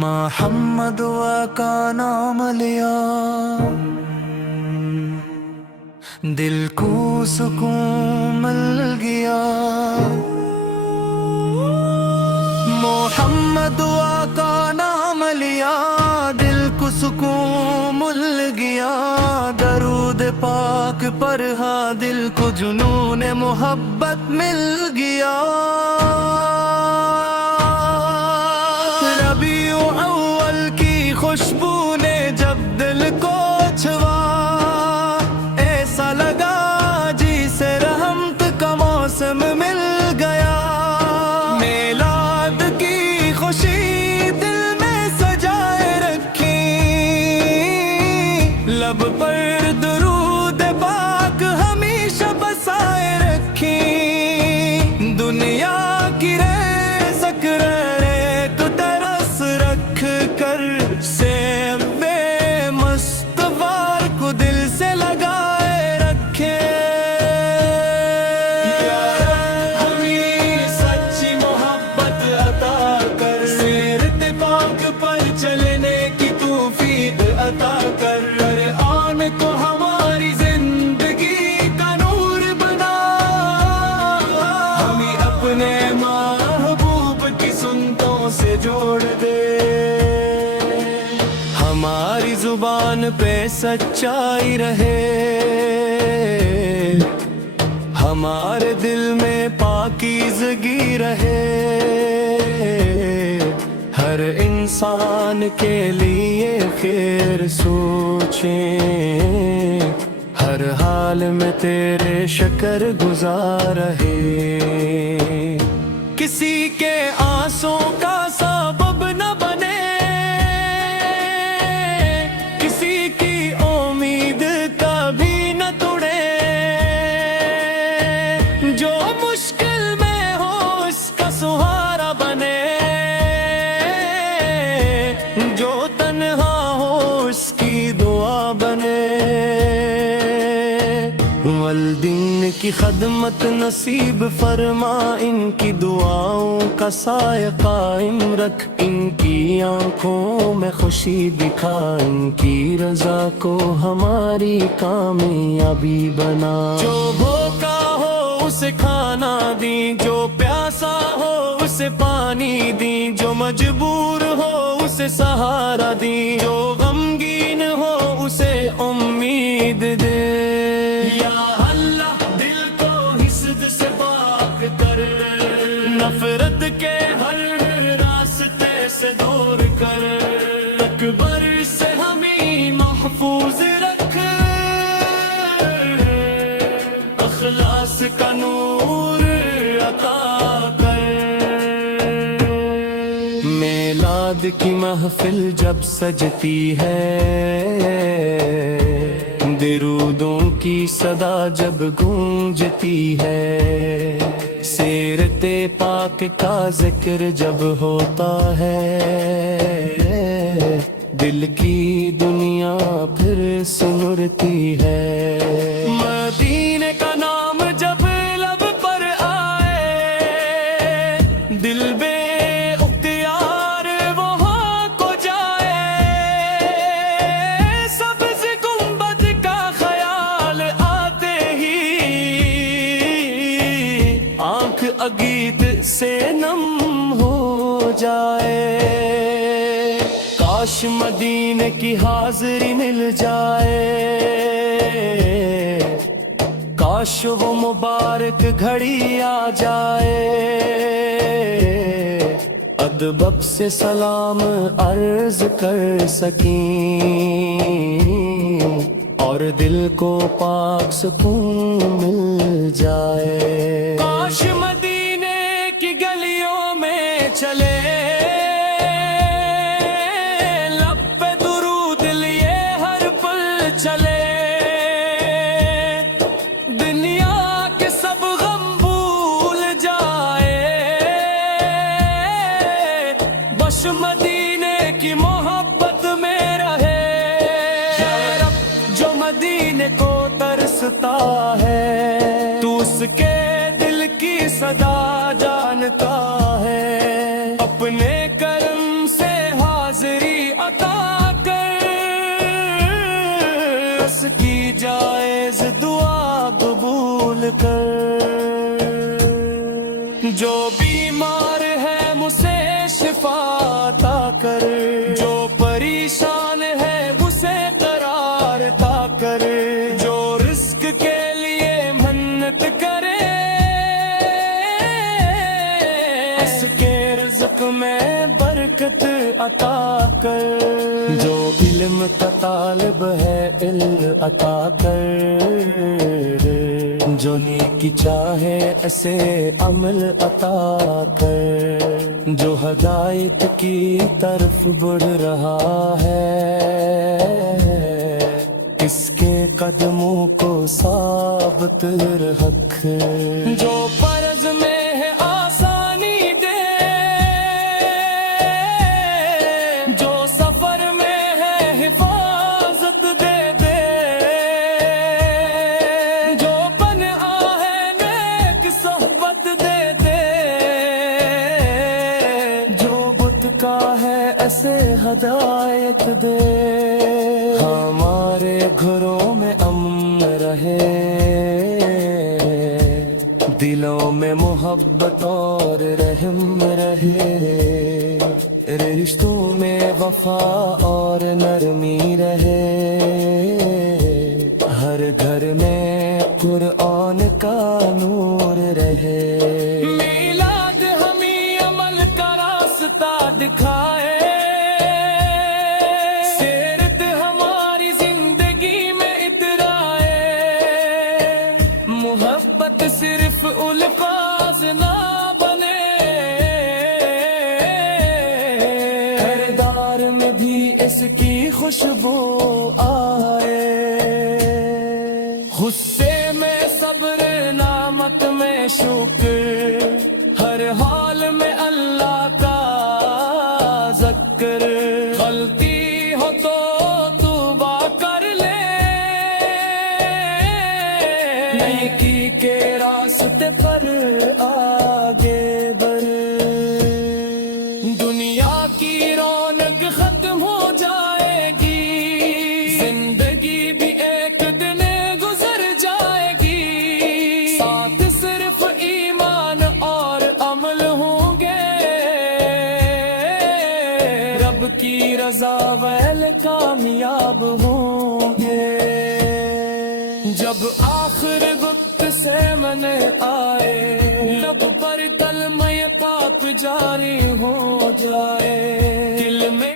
محمد کا نام لیا، دل کو سکون مل گیا۔ محمد کا نام لیا، دل کو سکون مل گیا۔ درود پاک پر ہاں دل کو جنون محبت مل گیا۔ ربیع اول کی خوشبو نے جب دل کو چھوا، ایسا لگا جیسے رحمت کا موسم مل گیا۔ میلاد کی خوشی دل میں سجائے رکھی، لب پر درود پاک ہمیشہ بسائے رکھی۔ دنیا کی رزق رہے تو ترس رکھ کر، سیب مصطفیٰ کو دل سے لگائے رکھے۔ یا رب ہمیں سچی محبت عطا کر، سیرت پاک پر چلنے کی توفیق عطا کر۔ قرآن کو ہماری زندگی کا نور بنا، ہمیں اپنے محبوب کی سنتوں سے جوڑ دے۔ ہماری زبان پہ سچائی رہے، ہمارے دل میں پاکیزگی رہے۔ ہر انسان کے لیے خیر سوچیں، ہر حال میں تیرے شکر گزار رہے۔ کسی کے آنسوں کا سبب نہ بنے، کسی کی امید کبھی نہ توڑے۔ جو مشکل میں ہو اس کا سہارا بنے، جو تنہا ہو اس کی دعا بنے۔ والدین کی خدمت نصیب فرما، ان کی دعاؤں کا سایہ قائم رکھ۔ ان کی آنکھوں میں خوشی دکھا، ان کی رضا کو ہماری کامیابی بنا۔ جو بھوکا ہو اسے کھانا دیں، جو پیاسا ہو اسے پانی دیں، جو مجبور ہو اسے سہارا دیں، جو غمگین ہو اسے امید دے۔ یا اللہ دل کو حسد سے پاک کر، نفرت کے ہر راستے سے دور کر۔ اکبر سے ہمیں محفوظ رکھ، اخلاص کا نور عطا کر۔ میلاد کی محفل جب سجتی ہے، درودوں کی صدا جب گونجتی ہے، سیرت پاک کا ذکر جب ہوتا ہے، دل کی دنیا پھر سنرتی ہے۔ مدینے کا نام جب لب پر آئے، دل بے اختیار وہاں کو جائے۔ سبز گنبد کا خیال آتے ہی، آنکھ اگیت سے نم ہو جائے۔ کاش مدینے کی حاضری مل جائے، کاش وہ مبارک گھڑی آ جائے۔ ادب سے سلام عرض کر سکیں، اور دل کو پاک سکون مل جائے۔ کاش مدینے کی گلیوں میں چلے، لب پہ درود لیے ہر پل چلے۔ دنیا کے سب غم بھول جائے، بس مدینے کی محبت میں رہے۔ جو مدینے کو ترستا ہے، تو اس کے دل کی صدا جانتا ہے۔ اپنے کرم سے حاضر جو بیمار ہے اسے شفا عطا کر، جو پریشان ہے اسے قرار عطا کر، جو رزق کے لیے منت کرے اس کے رزق میں برکت عطا کر، جو علم کا طالب ہے علم عطا کر، جو نیکی چاہے اسے عمل عطا کر، جو ہدایت کی طرف بڑھ رہا ہے اس کے قدموں کو ثابت رکھ، جو فرض میں ہے آسانی دے، جو سفر میں ہے حفاظت دے دے، جو بنا ہے نیک صحبت دے دے، جو بت کا ہے ایسے ہدایت دے، ہمارے گھروں میں امن رہے، دلوں میں محبت اور رحم رہے، رشتوں میں وفا اور نرمی رہے، ہر گھر میں قرآن کا نور رہے، میلاد ہمیں عمل کا راستہ دکھائے، سیرت ہماری زندگی میں اترائے، محبت صرف الفاظ نہ بنے، کردار میں بھی اس کی خوشبو آئے، غصے میں صبر نعمت میں شکر، ہر حال میں اللہ کا ذکر، غلطی ہو تو توبہ کر لے، نیکی کے راستے پر آگے بڑھ، دنیا کی رونق ختم ہو جائے گی، زندگی بھی ایک دن گزر جائے گی، ساتھ صرف ایمان اور عمل ہوں گے، رب کی رضا ویل کامیاب ہوں گے، جب آخر وقت سے من آئے، لب پر کلمہ پاک جاری ہو جائے، دل میں